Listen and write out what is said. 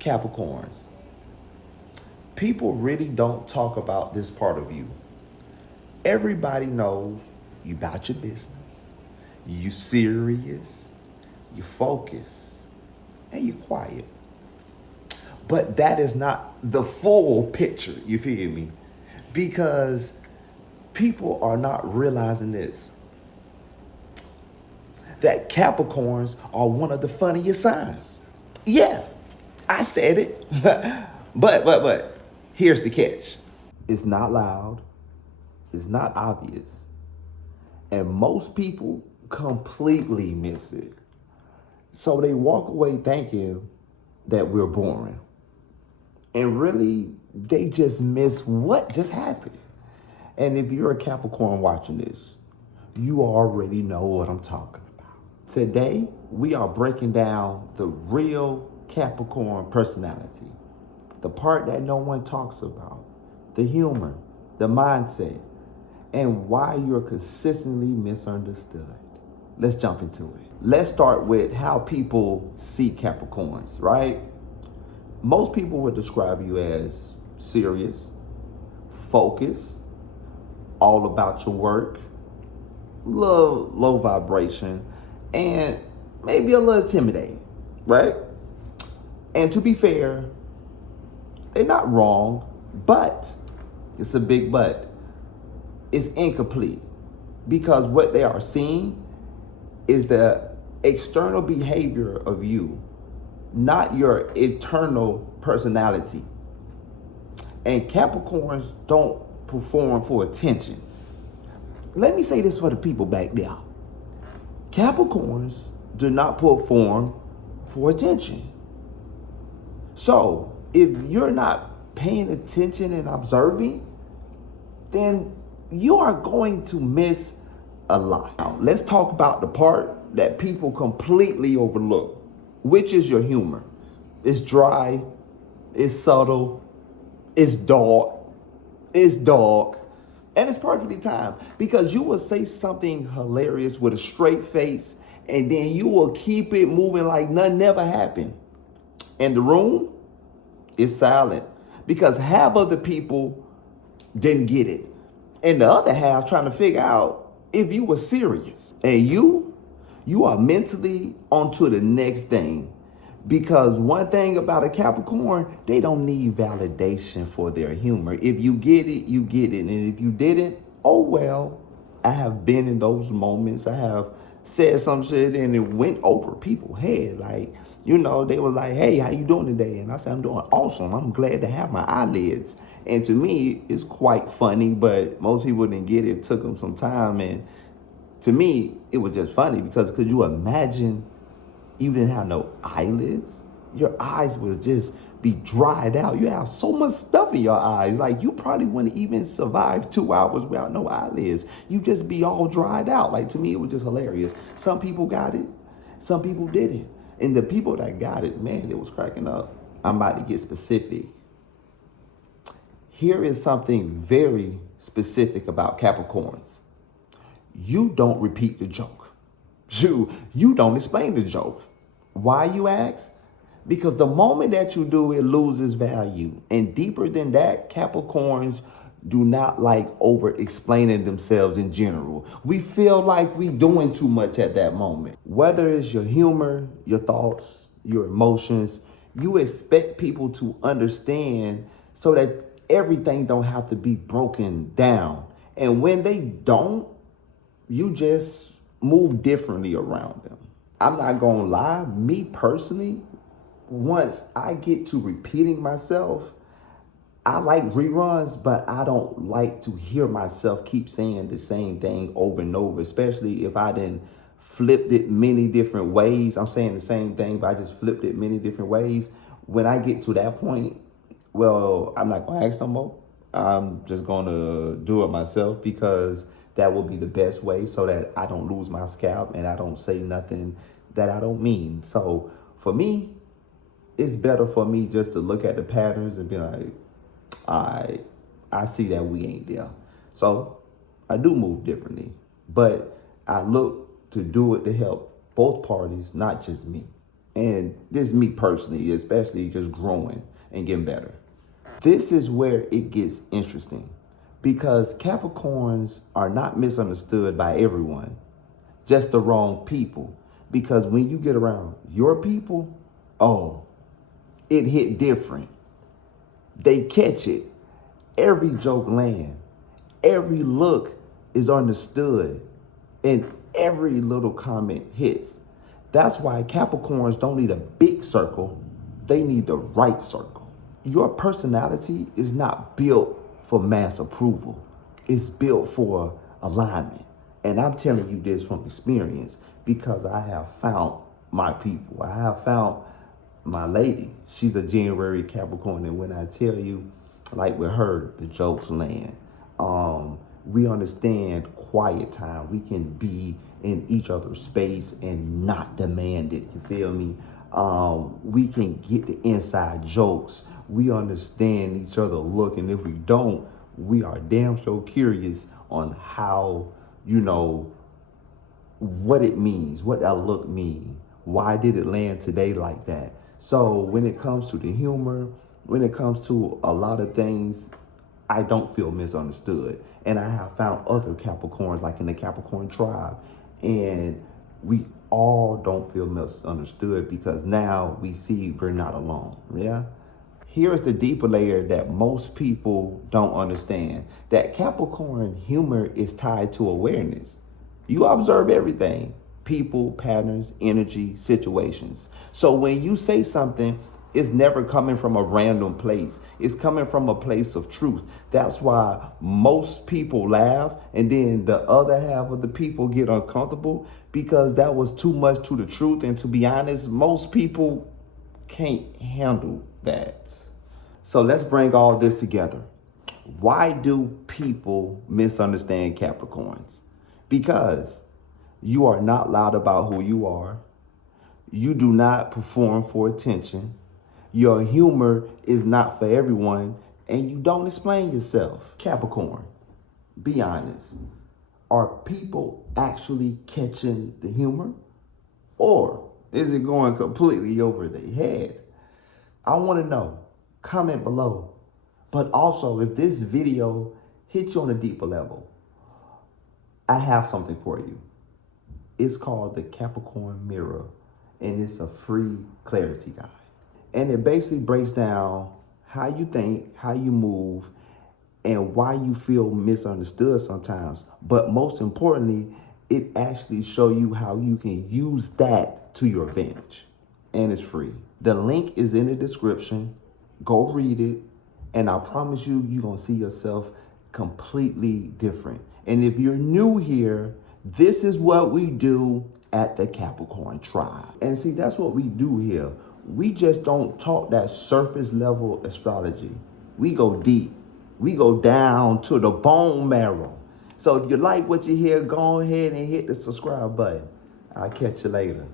Capricorns. People really don't talk about this part of you. Everybody knows you about your business. You serious, you focus, and you quiet. But that is not the full picture, you feel me? Because people are not realizing this. That Capricorns are one of the funniest signs. Yeah, I said it. but here's the catch. It's not loud. It's not obvious. And most people completely miss it. So they walk away thinking that we're boring. And really, they just miss what just happened. And if you're a Capricorn watching this, you already know what I'm talking about. Today, we are breaking down the real Capricorn personality, the part that no one talks about, the humor, the mindset, and why you're consistently misunderstood. Let's jump into it. Let's start with how people see Capricorns, right? Most people would describe you as serious, focused, all about your work, low vibration, and maybe a little intimidating, right? And to be fair, they're not wrong, but it's a big but. It's incomplete because what they are seeing is the external behavior of you, not your internal personality. And Capricorns don't perform for attention. Let me say this for the people back there. Capricorns do not perform for attention. So if you're not paying attention and observing, then you are going to miss a lot. Now, let's talk about the part that people completely overlook, which is your humor. It's dry, it's subtle, it's dark, and it's perfectly timed because you will say something hilarious with a straight face and then you will keep it moving like nothing never happened. And the room is silent because half of the people didn't get it. And the other half trying to figure out if you were serious. And you are mentally onto the next thing. Because one thing about a Capricorn, they don't need validation for their humor. If you get it, you get it. And if you didn't, oh well. I have been in those moments. I have said some shit and it went over people's head. Like, they was like, hey, how you doing today? And I said, I'm doing awesome. I'm glad to have my eyelids. And to me, it's quite funny, but most people didn't get it. It took them some time. And to me, it was just funny because could you imagine you didn't have no eyelids? Your eyes would just be dried out. You have so much stuff in your eyes. Like you probably wouldn't even survive 2 hours without no eyelids. You just be all dried out. Like to me, it was just hilarious. Some people got it. Some people didn't. And the people that got it, man, it was cracking up. I'm about to get specific. Here is something very specific about Capricorns. You don't repeat the joke. You don't explain the joke. Why, you ask? Because the moment that you do, it loses value. And deeper than that, Capricorns do not like over-explaining themselves in general. We feel like we doing too much at that moment. Whether it's your humor, your thoughts, your emotions, you expect people to understand so that everything don't have to be broken down. And when they don't, you just move differently around them. I'm not gonna lie, me personally, once I get to repeating myself, I like reruns, but I don't like to hear myself keep saying the same thing over and over, especially if I done flipped it many different ways. I'm saying the same thing, but I just flipped it many different ways. When I get to that point, well, I'm not gonna ask no more. I'm just gonna do it myself because that will be the best way so that I don't lose my scalp and I don't say nothing that I don't mean. So for me, it's better for me just to look at the patterns and be like, I see that we ain't there. So I do move differently, but I look to do it to help both parties, not just me. And this is me personally, especially just growing and getting better. This is where it gets interesting because Capricorns are not misunderstood by everyone, just the wrong people. Because when you get around your people, oh, it hit different. They catch it. Every joke land. Every look is understood. And every little comment hits. That's why Capricorns don't need a big circle. They need the right circle. Your personality is not built for mass approval. It's built for alignment. And I'm telling you this from experience because I have found my people. I have found my lady. She's a January Capricorn. And when I tell you, like with her, the jokes land. We understand quiet time. We can be in each other's space and not demand it. You feel me? We can get the inside jokes. We understand each other look. And if we don't, we are damn sure curious on how, what it means, what that look mean. Why did it land today like that? So when it comes to the humor, when it comes to a lot of things, I don't feel misunderstood. And I have found other Capricorns, like in the Capricorn tribe, and we all don't feel misunderstood because now we see we're not alone, yeah? Here's the deeper layer that most people don't understand, that Capricorn humor is tied to awareness. You observe everything, people, patterns, energy, situations. So when you say something, it's never coming from a random place. It's coming from a place of truth. That's why most people laugh and then the other half of the people get uncomfortable because that was too much to the truth. And to be honest, most people can't handle that. So let's bring all this together. Why do people misunderstand Capricorns? Because you are not loud about who you are. You do not perform for attention. Your humor is not for everyone, and you don't explain yourself. Capricorn, be honest. Are people actually catching the humor? Or is it going completely over their head? I want to know. Comment below. But also, if this video hits you on a deeper level, I have something for you. It's called the Capricorn Mirror, and it's a free clarity guide. And it basically breaks down how you think, how you move, and why you feel misunderstood sometimes. But most importantly, it actually shows you how you can use that to your advantage. And it's free. The link is in the description. Go read it. And I promise you, you're going to see yourself completely different. And if you're new here, this is what we do at the Capricorn tribe. And see, that's what we do here. We just don't talk that surface level astrology. We go deep. We go down to the bone marrow. So if you like what you hear, go ahead and hit the subscribe button. I'll catch you later.